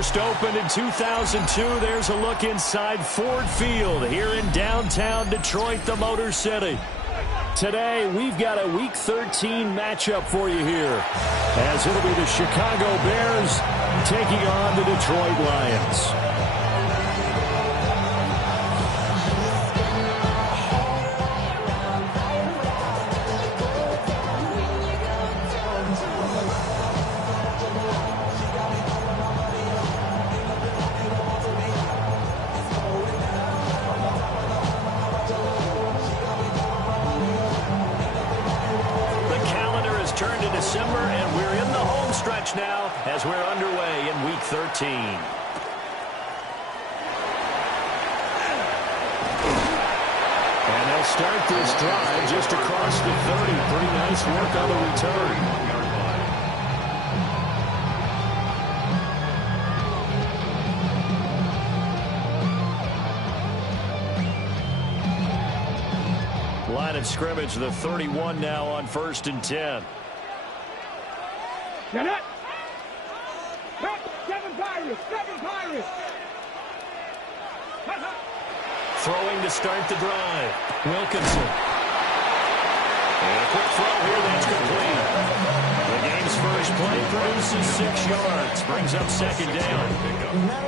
First opened in 2002, there's a look inside Ford Field here in downtown Detroit, the Motor City. Today, we've got a Week 13 matchup for you here, as it'll be the Chicago Bears taking on the Detroit Lions. Turn to December, and we're in the home stretch now as we're underway in Week 13. And they'll start this drive just across the 30. Pretty nice work on the return. Line of scrimmage, the 31 now on 1st and 10. Get it! Seven Pirates! Throwing to start the drive. Wilkinson. And a quick throw here, that's complete. The game's first play produces 6 yards. Brings up second down.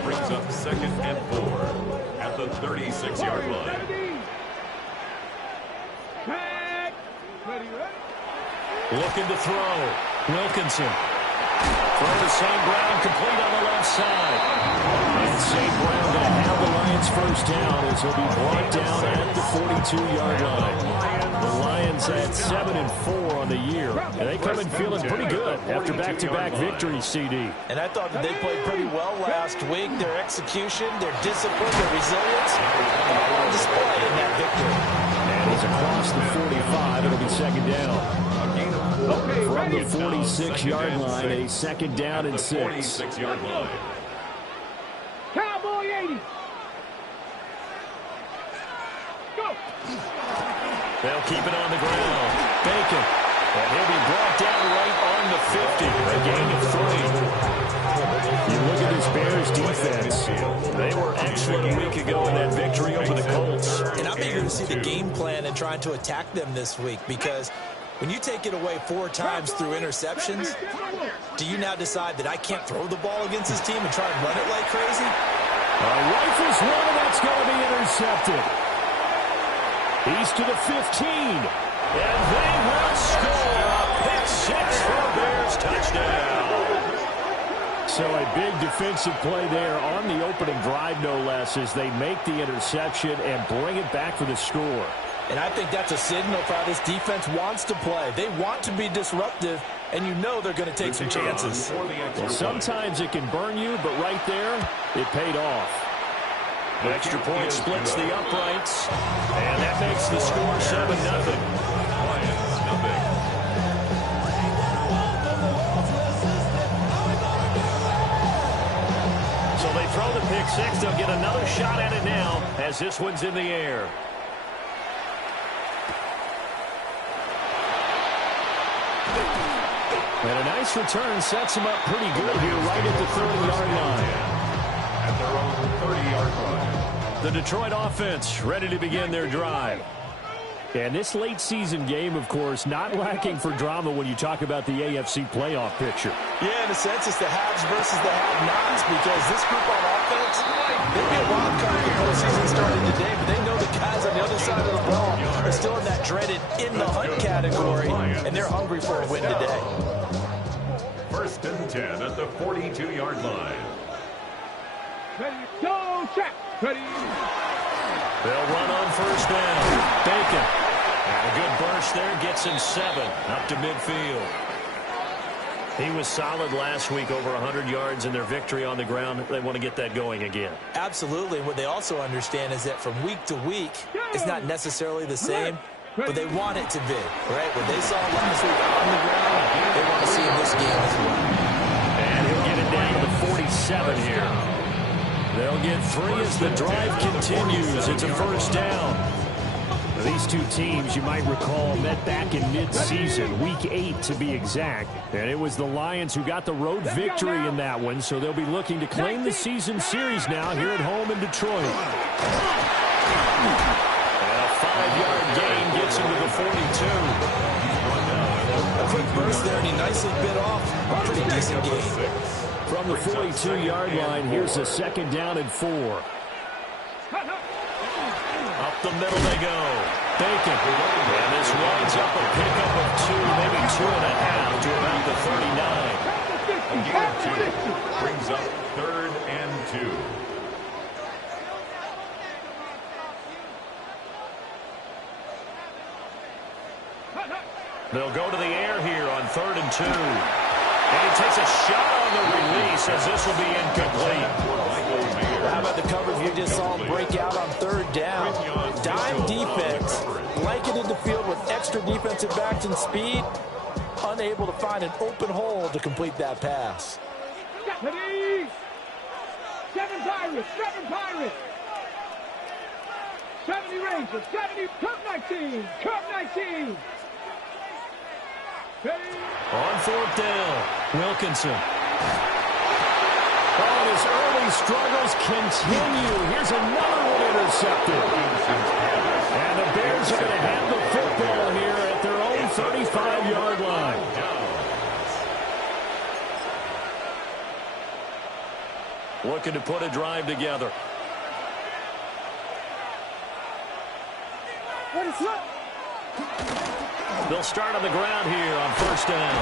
Brings up 2nd and 4 at the 36-yard line. Looking to throw. Wilkinson. Throw to St. Brown, complete on the left side. And St. Brown to have the Lions first down as he'll be brought down at the 42-yard line. The Lions at 7-4 on the year. And they come in feeling pretty good after back-to-back victories, CD. And I thought that they played pretty well last week. Their execution, their discipline, their resilience, all on display in that victory. And he's across the 45. It'll be second down. From the 46-yard line, a second down and 6. 46-yard line. Cowboy 80. Go. They'll keep it on the ground. Bacon. And he'll be brought down right on the 50. A gain of 3. You look at this Bears defense. They were excellent a week ago in that victory over the Colts. And I'm eager to see the game plan and trying to attack them this week, because when you take it away 4 times through interceptions, do you now decide that I can't throw the ball against this team and try and run it like crazy? Rifles one, and that's going to be intercepted. He's to the 15. And they will score. A pick 6 for a Bears touchdown. So a big defensive play there on the opening drive, no less, as they make the interception and bring it back for the score. And I think that's a signal for how this defense wants to play. They want to be disruptive, and you know they're going to take some chances. Well, sometimes it can burn you, but right there, it paid off. The extra point splits the uprights, and that makes the score 7-0. So they throw the pick 6. They'll get another shot at it now as this one's in the air. And a nice return sets him up pretty good here right at the 30-yard line. At their own 30-yard line. The Detroit offense ready to begin their drive. And this late season game, of course, not lacking for drama when you talk about the AFC playoff picture. Yeah, in a sense, it's the haves versus the have-nots, because this group on offense, they'd be a wild card if the postseason started today, but they know the guys on the other side of the ball are still in that dreaded in-the-hunt category, and they're hungry for a win today. 1st and 10 at the 42-yard line. Ready, go, check. Ready. They'll run on first down. Bacon. And a good burst there gets him 7 up to midfield. He was solid last week, over 100 yards in their victory on the ground. They want to get that going again. Absolutely. And what they also understand is that from week to week, it's not necessarily the same, but they want it to be, right? What they saw last week on the ground, they want to see in this game as well. And he'll get it down to the 47 here. They'll get 3 as the drive continues. It's a first down. These two teams, you might recall, met back in mid-season, Week 8 to be exact. And it was the Lions who got the road victory in that one, so they'll be looking to claim the season series now here at home in Detroit. And a 5-yard gain gets him to the 42. A quick burst there, and he nicely bit off a pretty decent gain. From the 42-yard line, here's a 2nd down and 4. Up the middle they go. Bacon. And this winds up a pickup of 2, maybe 2.5 to about the 39. Brings up 3rd and 2. They'll go to the air here on 3rd and 2. And he takes a shot on the release as this will be incomplete. How about the coverage we just saw him break out on 3rd down? Dime defense, blanketed the field with extra defensive backs and speed, unable to find an open hole to complete that pass. 7 Pirates, 7 Pirates. 70 Rangers, 70, Cup 19, Cup 19. On 4th down, Wilkinson. Oh, his early struggles continue. Here's another one intercepted. And the Bears are going to have the football here at their own 35-yard line. Looking to put a drive together. What is up? They'll start on the ground here on 1st down.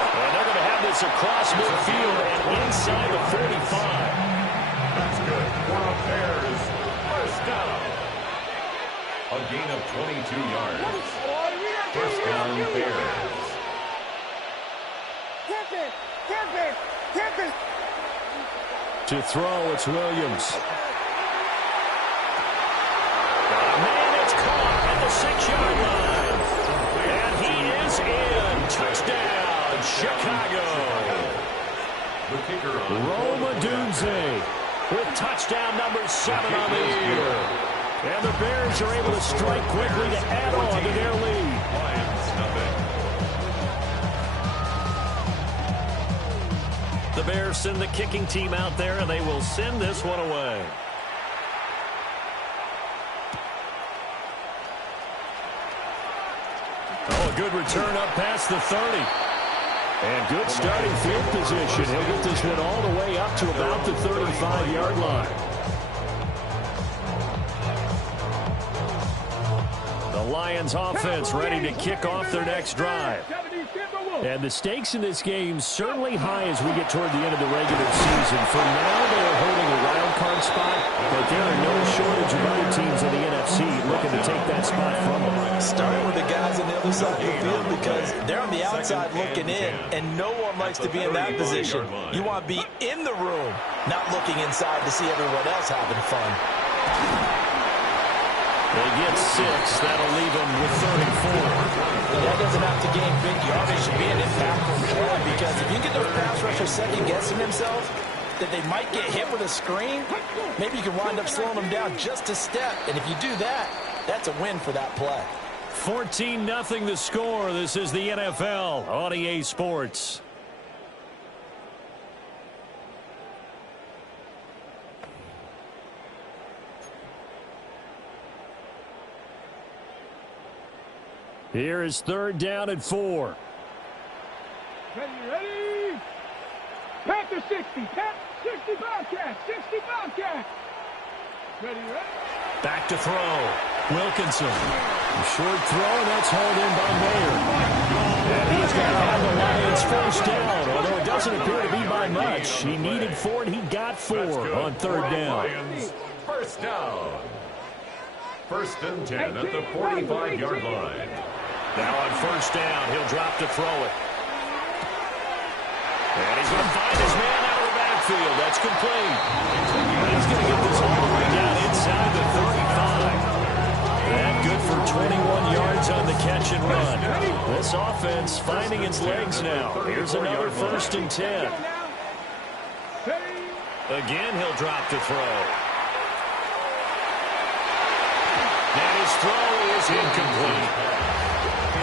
And they're going to have this across midfield and inside the 45. That's good for the Bears. 1st down. A gain of 22 yards. 1st down, Bears. To throw, it's Williams. Man, it's caught at the 6-yard line. And he is in. Touchdown, Chicago. The kicker on Roma Dunze With touchdown number 7 on the year. And the Bears are able to strike quickly to add on to their lead. Lions, nothing. The Bears send the kicking team out there, and they will send this one away. Oh, a good return up past the 30. And good starting field position. He'll get this one all the way up to about the 35-yard line. The Lions offense ready to kick off their next drive. And the stakes in this game certainly high as we get toward the end of the regular season. For now, they are holding a wild card spot, but there are no shortage of other teams in the NFC looking to take that spot from them. Starting with the guys on the other side of the field because they're on the outside looking in, and no one likes to be in that position. You want to be in the room, not looking inside to see everyone else having fun. They get 6. That'll leave them with 34. That doesn't have to gain big yardage to be an impactful play because if you get those pass rushers second-guessing themselves that they might get hit with a screen, maybe you can wind up slowing them down just a step. And if you do that, that's a win for that play. 14-0 the score. This is the NFL on EA Sports. Here is 3rd down and 4. Ready? Panther 60, 60 Bobcat, 60 Bobcat. Ready? Back to throw. Wilkinson. A short throw, and that's hauled in by Mayer. And he's going to have the Lions 1st down, although it doesn't appear to be by much. He needed 4, and he got 4 on 3rd down. Lions, 1st down. 1st and 10 at the 45-yard line. Now on 1st down, he'll drop to throw it. And he's going to find his man out of the backfield. That's complete. And he's going to get this all the way down inside the 35. And good for 21 yards on the catch and run. This offense finding its legs now. Here's another 1st and 10. Again, he'll drop to throw. And his throw is incomplete.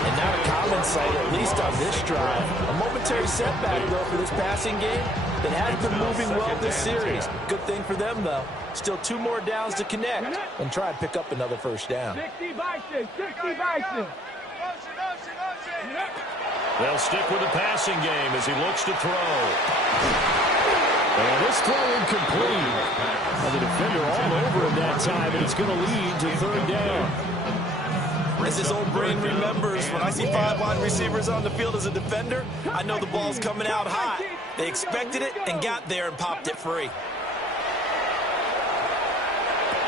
And not a common sight, at least on this drive. A momentary setback, though, for this passing game that has been moving well this series. Good thing for them, though. Still 2 more downs to connect and try and pick up another first down. 60 Bison, 60 Bison. They'll stick with the passing game as he looks to throw. And this throw incomplete. Well, the defender all over him that time, and it's going to lead to 3rd down. As his old brain remembers, when I see 5 wide receivers on the field as a defender, I know the ball's coming out hot. They expected it and got there and popped it free.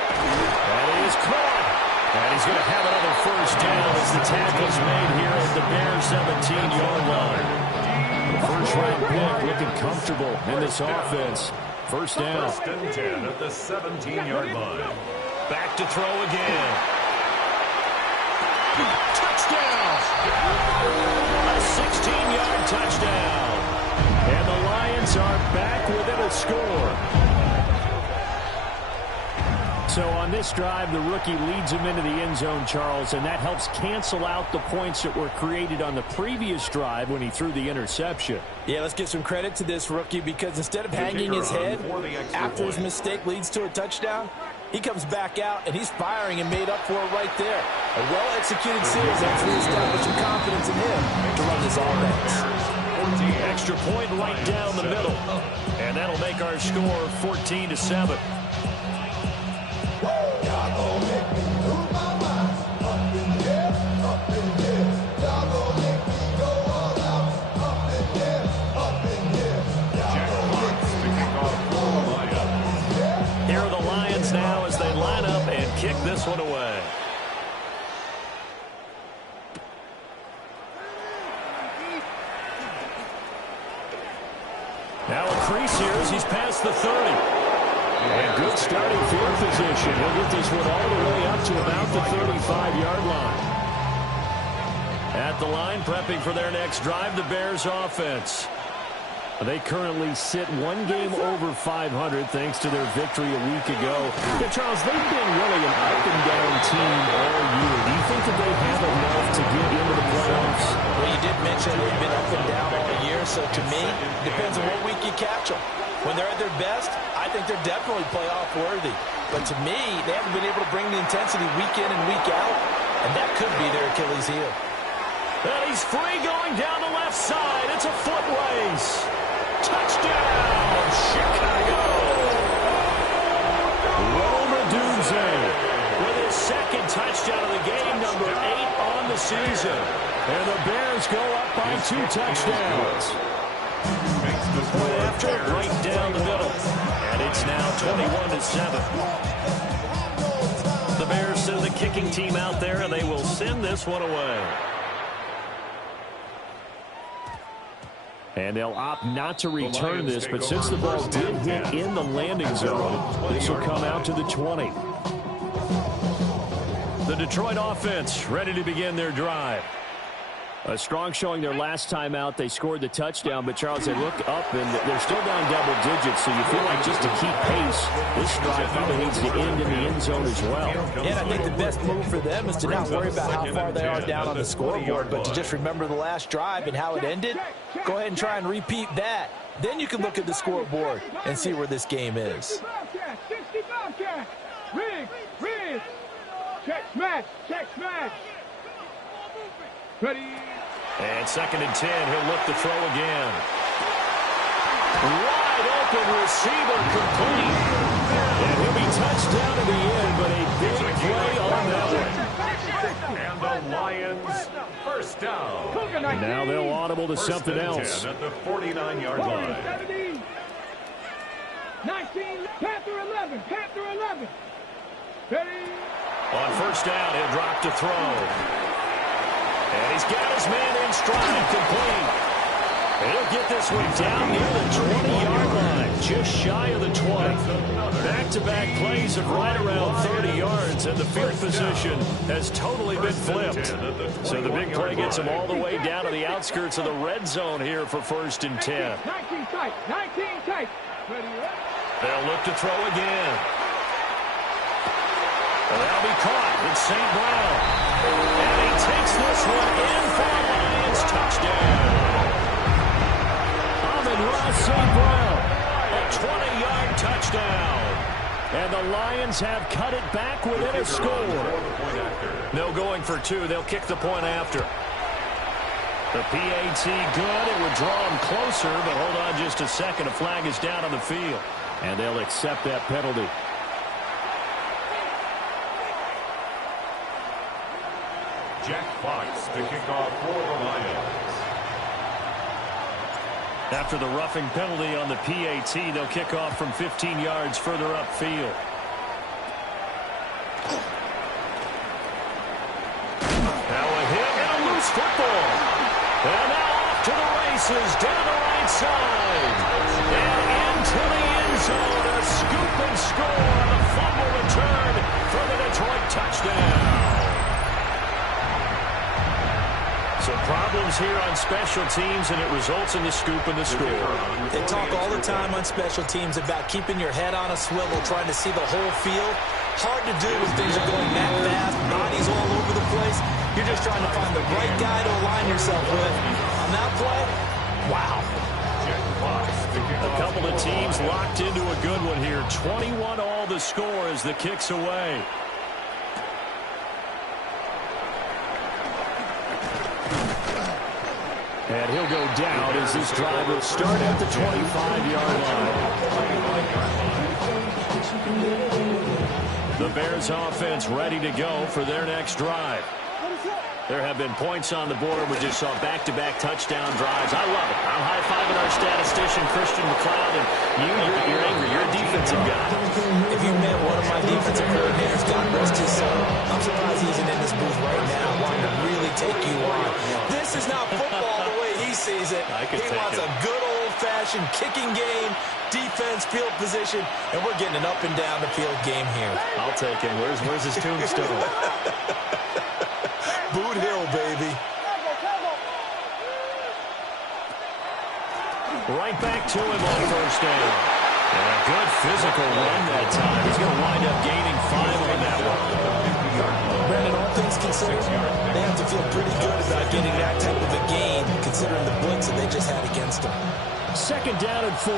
That is caught. And he's going to have another first down as the tackle's made here at the Bears 17-yard line. The first-round pick looking comfortable in this offense. First down. 1st and 10 at the 17-yard line. Back to throw again. Touchdown! A 16-yard touchdown. And the Lions are back within a score. So on this drive, the rookie leads him into the end zone, Charles, and that helps cancel out the points that were created on the previous drive when he threw the interception. Yeah, let's give some credit to this rookie because instead of hanging his head after his mistake leads to a touchdown, he comes back out and he's firing and made up for it right there. A well-executed series after establishing confidence in him to run this offense. Extra point right down the middle. And that'll make our score 14-7. Here are the Lions now as they line up and kick this one away. Now a crease here as he's past the 30. And good starting field position. He'll get this one all the way up to about the 35-yard line. At the line, prepping for their next drive, the Bears offense. They currently sit 1 game over 500 thanks to their victory a week ago. Yeah, Charles, they've been really an up-and-down team all year. Do you think that they have enough to get into the playoffs? Well, you did mention they've been up and down all year, so to me, it depends on what week you catch them. When they're at their best, I think they're definitely playoff worthy. But to me, they haven't been able to bring the intensity week in and week out, and that could be their Achilles heel. And he's free going down the left side. It's a foot race. Touchdown, Chicago! Romadunze with his 2nd touchdown of the game, number 8 on the season. And the Bears go up by 2 touchdowns. Point after, right down the middle. And it's now 21-7. The Bears send the kicking team out there, and they will send this one away. And they'll opt not to return this, but since the ball did hit in the landing zone, this will come out to the 20. The Detroit offense ready to begin their drive. A strong showing their last time out. They scored the touchdown, but Charles, they look up and they're still down double digits, so you feel like just to keep pace, this drive probably needs to end in the end zone as well. And I think the best move for them is to not worry about how far they are down on the scoreboard, but to just remember the last drive and how it ended. Go ahead and try and repeat that. Then you can look at the scoreboard and see where this game is. 60 Bobcat. Rig. Check smash. Ready. And 2nd and 10, he'll look to throw again. Wide open receiver complete. And he'll be touched down to the end, but a big play on that one. And the Lions, first down. Now they'll audible to something else. At the 49-yard line. 19, Panther 11. Ready. On first down, he'll drop to throw. And he's got his man in stride, complete. And he'll get this one down near the 20-yard line, just shy of the 20. Back-to-back plays of right around 30 yards, and the field position has totally been flipped. So the big play gets him all the way down to the outskirts of the red zone here for 1st and 10. 19 tight. Ready. They'll look to throw again. That'll be caught. It's St. Brown. And he takes this one in for a Lions touchdown. Amon-Ra St. Brown. A 20-yard touchdown. And the Lions have cut it back within a score. No going for two. They'll kick the point after. The PAT good. It would draw them closer, but hold on just a second. A flag is down on the field. And they'll accept that penalty. Jack Fox to kick off for the Lions. After the roughing penalty on the PAT, they'll kick off from 15 yards further upfield. Now a hit and a loose football. And now off to the races down the right side. And into the end zone. A scoop and score on a fumble return for the Detroit touchdown. So problems here on special teams, and it results in the scoop and the score. They talk all the time on special teams about keeping your head on a swivel, trying to see the whole field. Hard to do when things are going that fast, bodies all over the place. You're just trying to find the right guy to align yourself with. On that play, wow. A couple of teams locked into a good one here. 21 all the score as the kick's away. And he'll go down as this drive will start at the 25-yard line. The Bears offense ready to go for their next drive. There have been points on the board. We just saw back-to-back touchdown drives. I love it. I'm high-fiving our statistician, Christian McLeod, and you're angry. You're a defensive guy. If you met one of my defensive coordinators, God rest his soul, I'm surprised he isn't in this booth right now wanting to really take you on. This is not football the way he sees it. He wants a good old-fashioned kicking game, defense, field position, and we're getting an up-and-down the field game here. I'll take him. Where's his tombstone? Boot Hill, baby. Right back to him on first down. And a good physical run that time. He's going to wind up gaining 5 on that one. Brandon, all things considered, they have to feel pretty good about getting that type of a gain, considering the blitz that they just had against them. Second down and 4.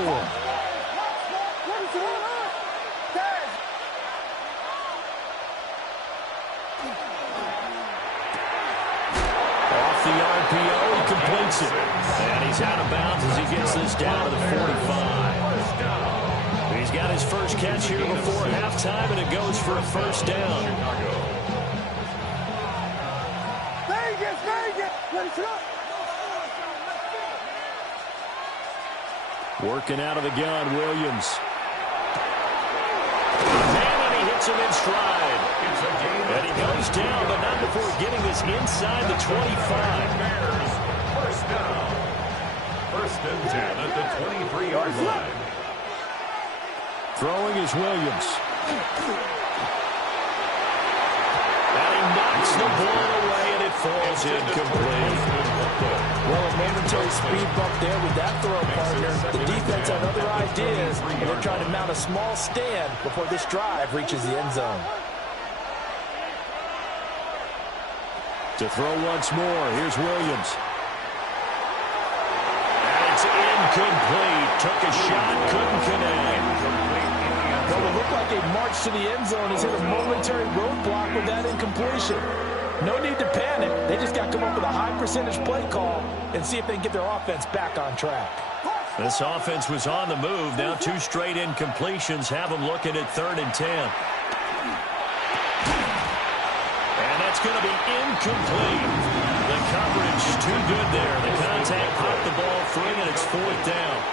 The RPO, he completes it. And he's out of bounds as he gets this down to the 45. He's got his first catch here before halftime, and it goes for a first down. Working out of the gun, Williams. And he hits him in stride. And he goes down, but not before getting this inside the 25. Bears, first down. First and 10 at the 23-yard line. Throwing is Williams. And he knocks the ball away, and it falls incomplete. Well, a momentary speed bump there with that throw, partner. The defense had other ideas, and they're trying to mount a small stand before this drive reaches the end zone. To throw once more, here's Williams. And it's incomplete. Took a shot, couldn't connect. Well, it looked like a march to the end zone has hit a momentary roadblock with that incompletion. No need to panic. They just got to come up with a high percentage play call and see if they can get their offense back on track. This offense was on the move. Now 2 straight incompletions have them looking at 3rd and 10. It's going to be incomplete. The coverage too good there. The contact popped the ball free, and it's 4th down.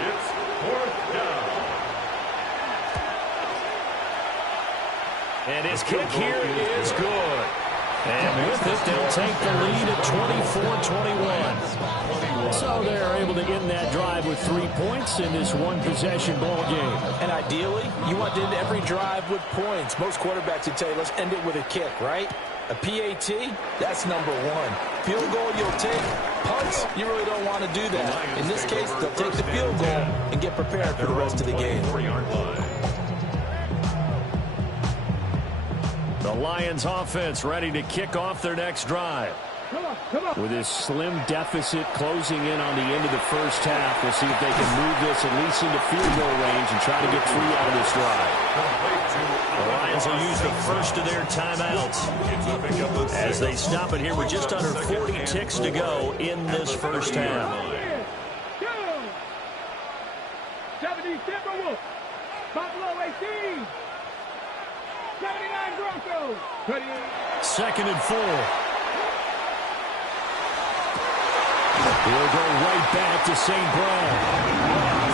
It's 4th down. And his kick here is good. And with it, they'll take the lead at 24-21. So they're able to end that drive with 3 points in this one-possession ball game. And ideally, you want to end every drive with points. Most quarterbacks would tell you, let's end it with a kick, right? A PAT, that's number 1. Field goal you'll take. Punts, you really don't want to do that. In this case, they'll take the field goal and get prepared for the rest of the game. The Lions offense ready to kick off their next drive. With this slim deficit closing in on the end of the first half, we'll see if they can move this at least into field goal range and try to get 3 out of this drive. The Lions will use the first of their timeouts as they stop it here with just under 40 ticks to go in this first half. 70 Timberwolves. Buffalo 18. 79 Broncos. 38. 2nd and 4. He'll go right back to St. Brown.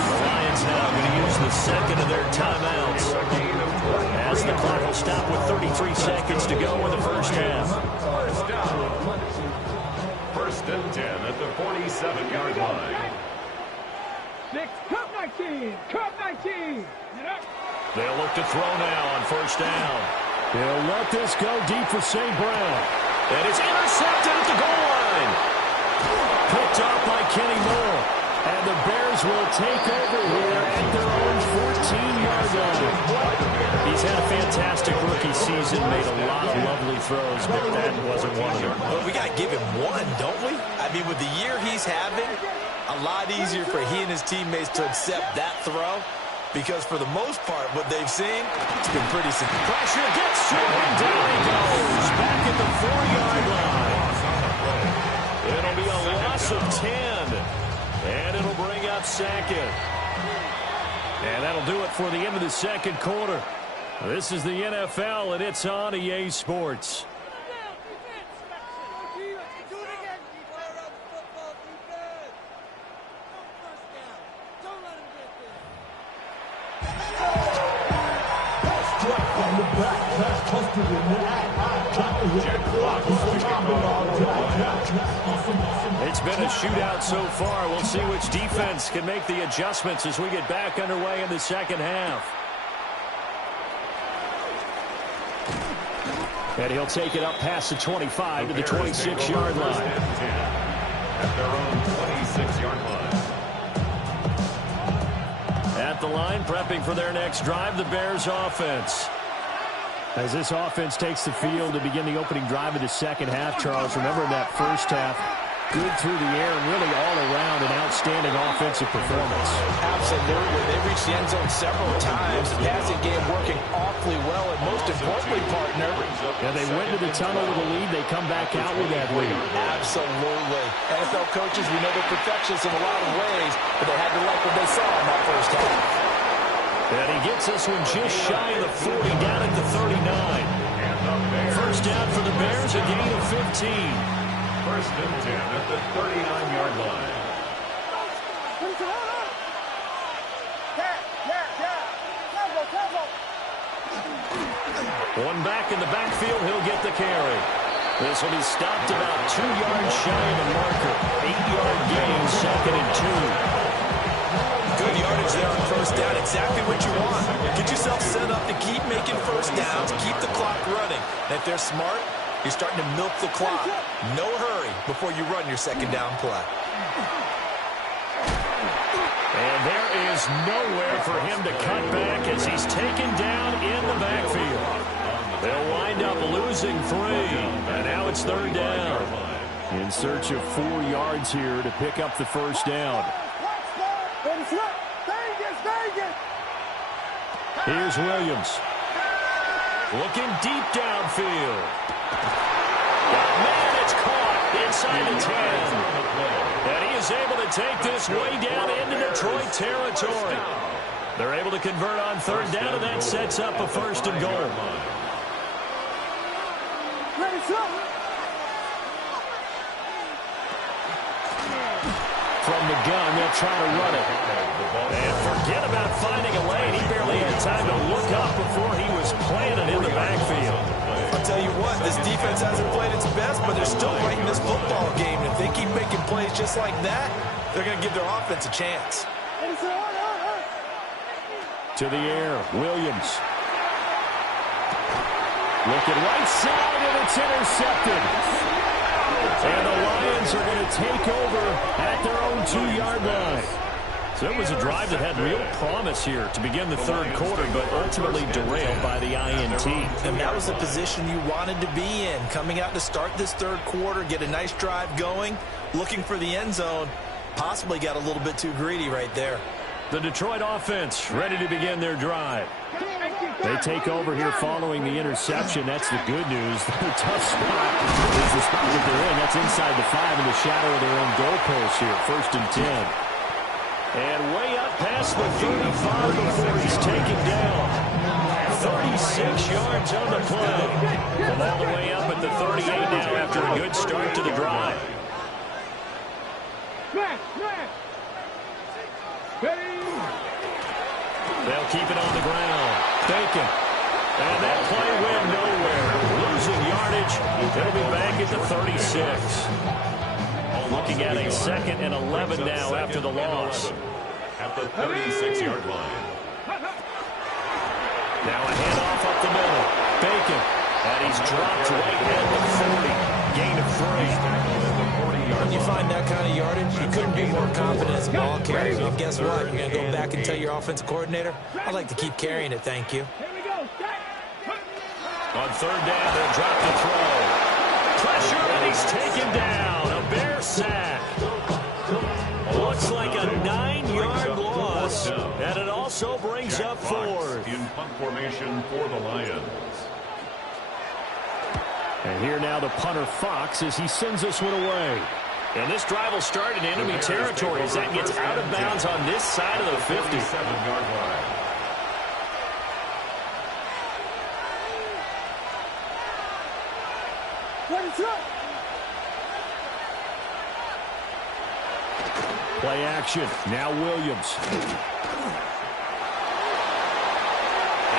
The Lions now going to use the second of their timeouts as the clock will stop with 33 seconds to go in the first half. First and 10 at the 47-yard line. 6, Cup 19. Cup 19. They'll look to throw now on first down. He'll let this go deep for St. Brown. And it's intercepted at the goal line. Picked off by Kenny Moore. And the Bears will take over here at their own 14-yard line. He's had a fantastic rookie season, made a lot of lovely throws, but that wasn't one of them. Well, we got to give him one, don't we? I mean, with the year he's having, a lot easier for he and his teammates to accept that throw. Because for the most part, what they've seen, it's been pretty simple. Pressure gets to him, and down he goes. Back at the 4-yard line. It'll be a loss of 10. And it'll bring up 2nd. And that'll do it for the end of the second quarter. This is the NFL, and it's on EA Sports. It's been a shootout so far. We'll see which defense can make the adjustments as we get back underway in the second half. And he'll take it up past the 25 to the 26-yard line. At their own 26-yard line. At the line, prepping for their next drive, the Bears offense. As this offense takes the field to begin the opening drive of the second half, Charles, remember in that first half, good through the air and really all around an outstanding offensive performance. Absolutely. They reached the end zone several times. The passing game working awfully well, and most importantly, partner. Yeah, they went to the tunnel with a lead. They come back out with that lead. Absolutely. NFL coaches, we know they're perfectionists in a lot of ways, but they had to like what they saw in that first half. And he gets this one just shy of the 40, down at the 39. First down for the Bears, a gain of 15. First and 10 at the 39-yard line. One back in the backfield, he'll get the carry. This will be stopped about 2 yards shy of the marker. 8-yard gain, 2nd and 2. Good yardage there on first down. Exactly what you want. Get yourself set up to keep making first downs, keep the clock running. And if they're smart, you're starting to milk the clock. No hurry before you run your second down play. And there is nowhere for him to cut back as he's taken down in the backfield. They'll wind up losing 3. And now it's 3rd down. In search of 4 yards here to pick up the first down. Here's Williams. Looking deep downfield. Man, it's caught inside the 10. And he is able to take this way down into Detroit territory. They're able to convert on 3rd down, and that sets up a 1st and goal. From the gun, they'll try to run it. And forget about finding a lane. He barely had time to look up before he was planted in the backfield. I'll tell you what, this defense hasn't played its best, but they're still right in this football game. If they keep making plays just like that, they're going to give their offense a chance. To the air, Williams. Looking right side, and it's intercepted. And the Lions are going to take over at their own 2-yard line. So it was a drive that had real promise here to begin the third quarter, but ultimately derailed by the INT. And that was the position you wanted to be in, coming out to start this third quarter, get a nice drive going, looking for the end zone. Possibly got a little bit too greedy right there. The Detroit offense ready to begin their drive. They take over here following the interception. That's the good news. Their tough spot is the spot that they're in. That's inside the 5 in the shadow of their own goalpost here. 1st and 10. And way up past the 35 before he's taken down. 36 yards on the play. And all the way up at the 38 now after a good start to the drive. They'll keep it on the ground. Bacon. And that play went nowhere. Losing yardage. They'll be back at the 36. Looking at a 2nd and 11 now after the loss. At the 36-yard line. Now a handoff up the middle. Bacon. And he's dropped right at the 40. Gain of 3. When you find that kind of yardage, you couldn't be more confident as a ball carrier. And guess what? You're going to go back and tell your offensive coordinator, I'd like to keep carrying it, thank you. On 3rd down, they'll drop the throw. Pressure, and he's taken down. A Bear sack. Looks like a 9-yard loss, and it also brings up 4th. In punt formation for the Lions. And here now the punter Fox as he sends this one away. And this drive will start in enemy territory as that gets out of bounds on this side of the 57-yard line. Play action. Now Williams. And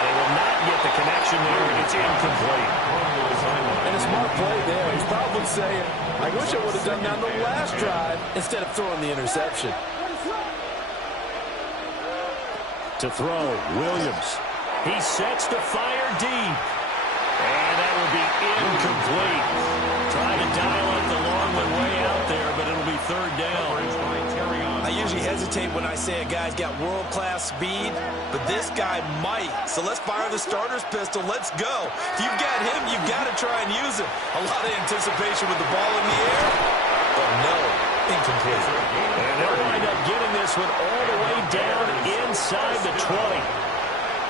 he will not get the connection there, and it's incomplete. And a smart play there. He's probably saying, I wish I would have done that on the last drive instead of throwing the interception. To throw, Williams. He sets to fire deep. And that will be incomplete. Trying to dial up the long one way out there, but it'll be 3rd down. I usually hesitate when I say a guy's got world-class speed, but this guy might. So let's fire the starter's pistol. Let's go. If you've got him, you've got to try and use him. A lot of anticipation with the ball in the air, but no, incomplete. And they'll wind up getting this one all the way down inside the 20.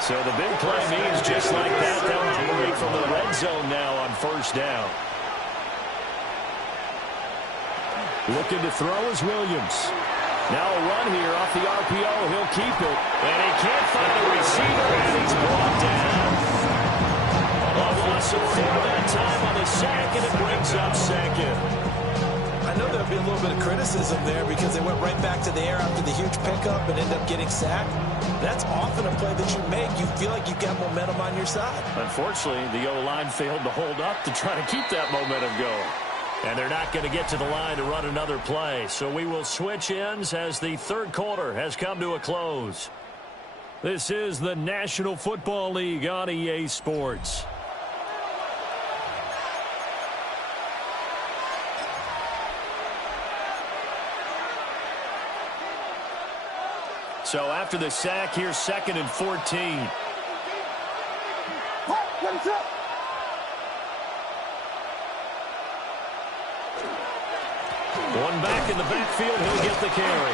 So the big play means just like that, they'll operate from the red zone now on 1st down. Looking to throw is Williams. Now a run here off the RPO. He'll keep it. And he can't find a receiver, and he's brought down. A loss of 4 that time on the sack, and it brings up 2nd. I know there'll be a little bit of criticism there because they went right back to the air after the huge pickup and ended up getting sacked. That's often a play that you make. You feel like you've got momentum on your side. Unfortunately, the O-line failed to hold up to try to keep that momentum going. And they're not going to get to the line to run another play. So we will switch ends as the third quarter has come to a close. This is the National Football League on EA Sports. So after the sack, here's 2nd and 14. One back in the backfield, he'll get the carry.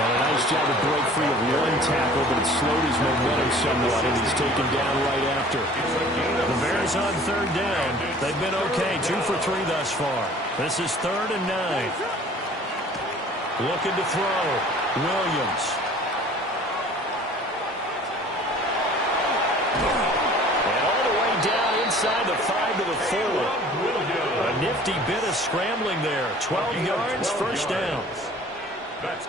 And a nice job to break free of one tackle, but it slowed his momentum somewhat, and he's taken down right after. The Bears on 3rd down. They've been okay, 2 for 3 thus far. This is 3rd and 9. Looking to throw. Williams. And all the way down inside the 5 to the 4. A nifty bit of scrambling there. 12 yards, 1st down.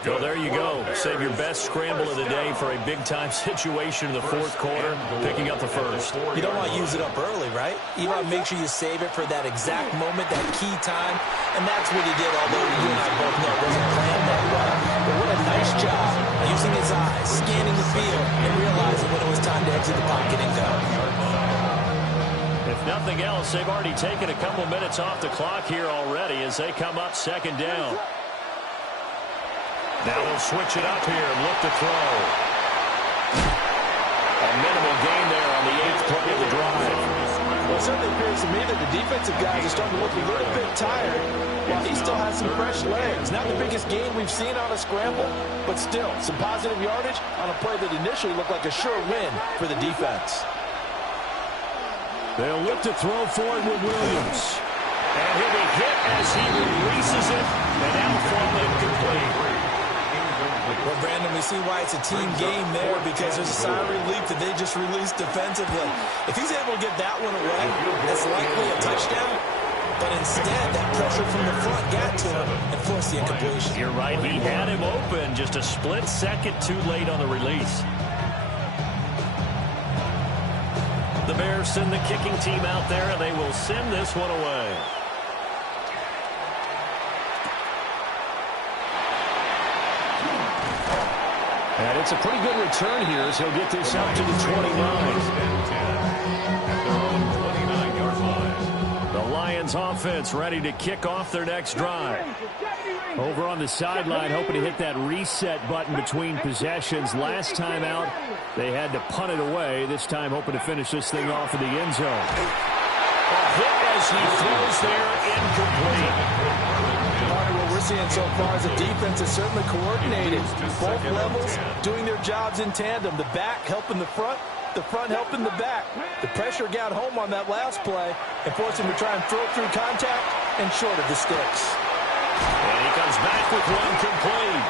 Well, there you go. Save your best scramble of the day for a big-time situation in the 4th quarter, picking up the 1st. You don't want to use it up early, right? You want to make sure you save it for that exact moment, that key time. And that's what he did, although you and I both know it wasn't planned that well. But what a nice job using his eyes, scanning the field, and realizing when it was time to exit the pocket and go. If nothing else, they've already taken a couple minutes off the clock here already as they come up 2nd down. Now they'll switch it up here and look to throw. A minimal gain there on the 8th play of the drive. Well, it certainly appears to me that the defensive guys are starting to look a little bit tired while he still has some fresh legs. Not the biggest gain we've seen on a scramble, but still some positive yardage on a play that initially looked like a sure win for the defense. They'll look to throw forward with Williams. And he'll be hit as he releases it, and out fall incomplete. Well, Brandon, we see why it's a team game there because there's a sigh of relief that they just released defensively. If he's able to get that one away, that's likely a touchdown. But instead, that pressure from the front got to him and forced the incompletion. You're right. He had him open just a split second too late on the release. The Bears send the kicking team out there, and they will send this one away. And it's a pretty good return here as he'll get this up to the 29. The Lions offense ready to kick off their next drive. Over on the sideline, hoping to hit that reset button between possessions. Last time out, they had to punt it away. This time, hoping to finish this thing off in the end zone. A hit as he throws there, incomplete. What we're seeing so far is the defense is certainly coordinated. Both levels doing their jobs in tandem. The back helping the front helping the back. The pressure got home on that last play and forced him to try and throw through contact and short of the sticks. And he comes back with one complete.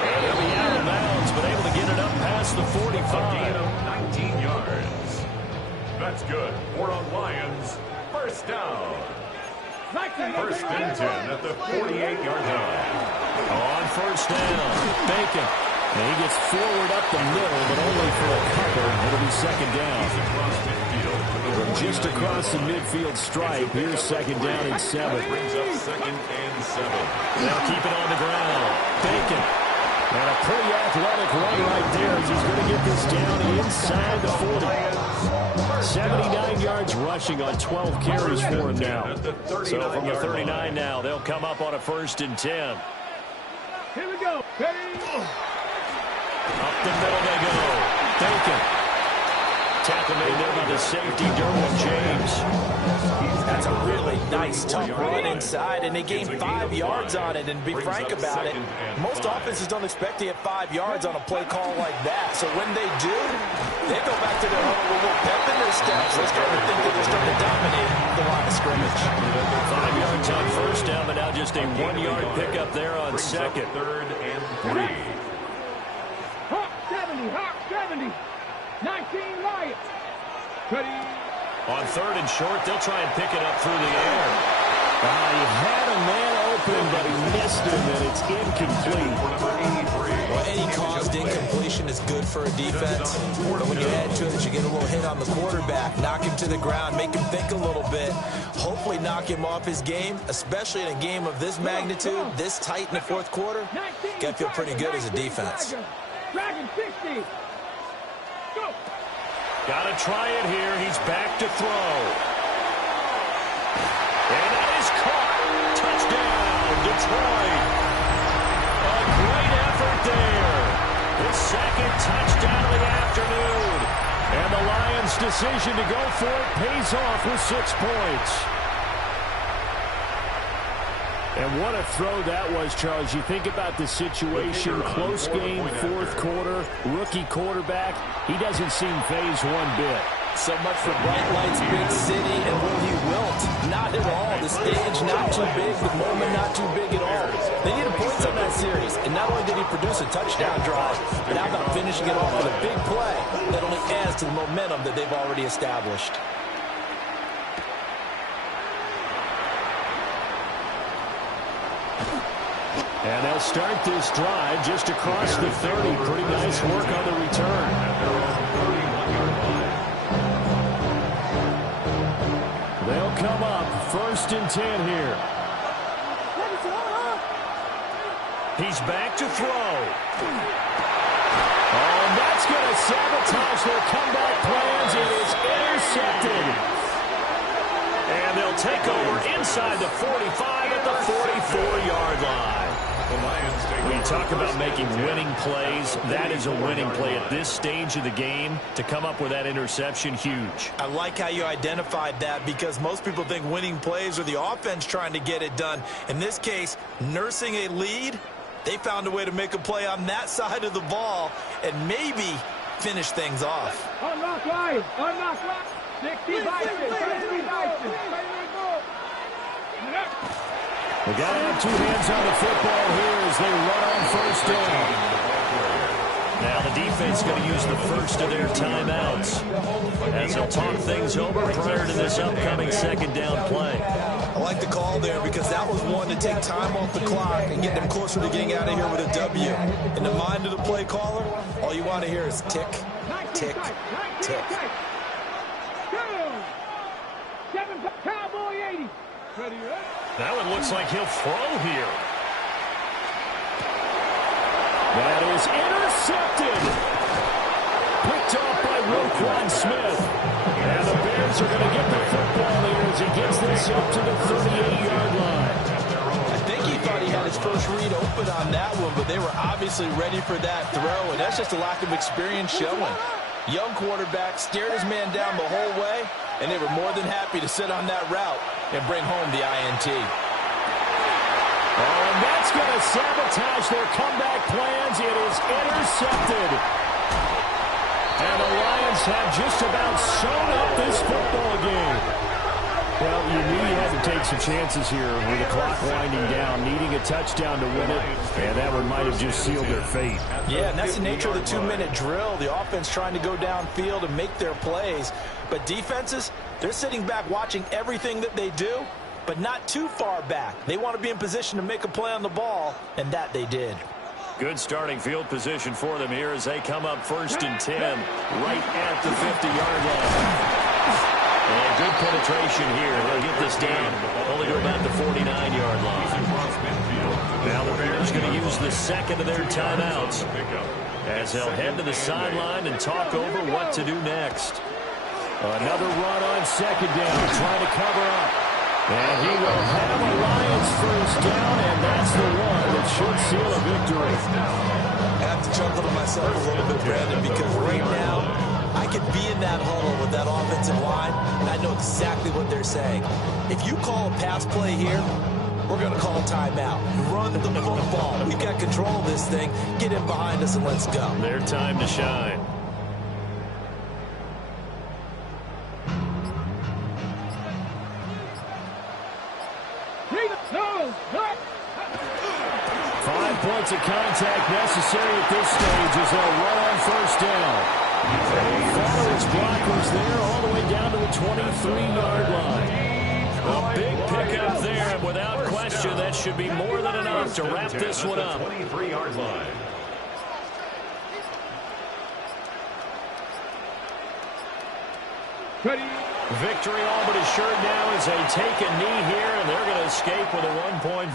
And he'll be out of bounds, but able to get it up past the 45. Gain of 19 yards. That's good for a Lions first down. First and 10 at the 48-yard line. On first down, Bacon. And he gets forward up the middle, but only for a couple. It'll be second down. From just across the midfield stripe, here's second down and 7. Brings up second and 7. they'll keep it on the ground. Bacon. And a pretty athletic run right there as he's going to get this down inside the 40. 79 yards rushing on 12 carries for him now. So from the 39 now, they'll come up on a first and 10. Here we go. Up the middle they go. Bacon. Tackle made there by the safety, Derwin James. That's a really nice, tough run inside, and they gained 5 yards on it. And to be frank about it, most offenses don't expect to get 5 yards on a play call like that. So when they do, they go back to their huddle with a little pep in their steps. They're starting to think that they're starting to dominate the line of scrimmage. 5 yards on first down, but now just a 1-yard pickup there on second. Third and 3. Hawk 70. 19 Lions. Ready. On third and short, they'll try and pick it up through the air. He had a man open, but he missed him, and it's incomplete. Well, any caused incompletion is good for a defense. But when you add to it, you get a little hit on the quarterback, knock him to the ground, make him think a little bit, hopefully knock him off his game, especially in a game of this magnitude, this tight in the fourth quarter. Got to feel pretty good as a defense. Dragon 60. Go. Got to try it here. He's back to throw. And that is caught. Touchdown, Detroit. A great effort there. His second touchdown of the afternoon. And the Lions' decision to go for it pays off with 6 points. And what a throw that was, Charles. You think about the situation, close game, fourth quarter, rookie quarterback. He doesn't seem phased one bit. So much for bright lights, big city, and will he wilt? Not at all. The stage not too big, the moment not too big at all. They needed points on that series, and not only did he produce a touchdown drive, but how about finishing it off with a big play that only adds to the momentum that they've already established. And they'll start this drive just across the 30. Pretty nice work on the return. They'll come up first and 10 here. He's back to throw. Oh, and that's going to sabotage their comeback plans. It is intercepted. And they'll take over inside the 45 at the 44-yard line. When you talk about making winning plays, that is a winning play at this stage of the game. To come up with that interception, huge. I like how you identified that, because most people think winning plays are the offense trying to get it done. In this case, nursing a lead, they found a way to make a play on that side of the ball and maybe finish things off. Unlock line. Unlock line. 60 Bison. 60 Bison. They got to have two hands on the football here as they run on first down. Now the defense is going to use the first of their timeouts as they'll talk things over prior to this upcoming second down play. I like the call there, because that was one to take time off the clock and get them closer to getting out of here with a W. In the mind of the play caller, all you want to hear is tick, tick, tick. 7 Cowboy 80. That one looks like he'll throw here. That is intercepted. Picked off by Roquan Smith. And the Bears are going to get the football here as he gets this up to the 38-yard line. I think he thought he had his first read open on that one, but they were obviously ready for that throw, and that's just a lack of experience showing. Young quarterback stared his man down the whole way, and they were more than happy to sit on that route and bring home the INT. Oh, and that's going to sabotage their comeback plans. It is intercepted. And the Lions have just about sewn up this football game. Well, you knew you had to take some chances here with the clock winding down, needing a touchdown to win it, and that one might have just sealed their fate. Yeah, and that's the nature of the 2-minute drill. The offense trying to go downfield and make their plays. But defenses, they're sitting back watching everything that they do, but not too far back. They want to be in position to make a play on the ball, and that they did. Good starting field position for them here as they come up 1st and 10 right at the 50-yard line. And good penetration here. They'll get this down only to about the 49-yard line. Now the Bears going to use the second of their timeouts as they'll head to the sideline and talk over what to do next. Another run on second down, trying to cover up. And he will have a Lions first down, and that's the one that should seal a victory. I have to chuckle to myself a little bit, Brandon, because right now I could be in that huddle with that offensive line, and I know exactly what they're saying. If you call a pass play here, we're going to call a timeout. Run the football. We've got control of this thing. Get in behind us and let's go. Their time to shine. No. 5 points of contact necessary at this stage as they'll run on first down. They follow his blockers there all the way down to the 23-yard line. A big pickup there, and without question, that should be more than enough to wrap this one up. 23-yard line. Victory all but assured now as they take a knee here, and they're going to escape with a 1-point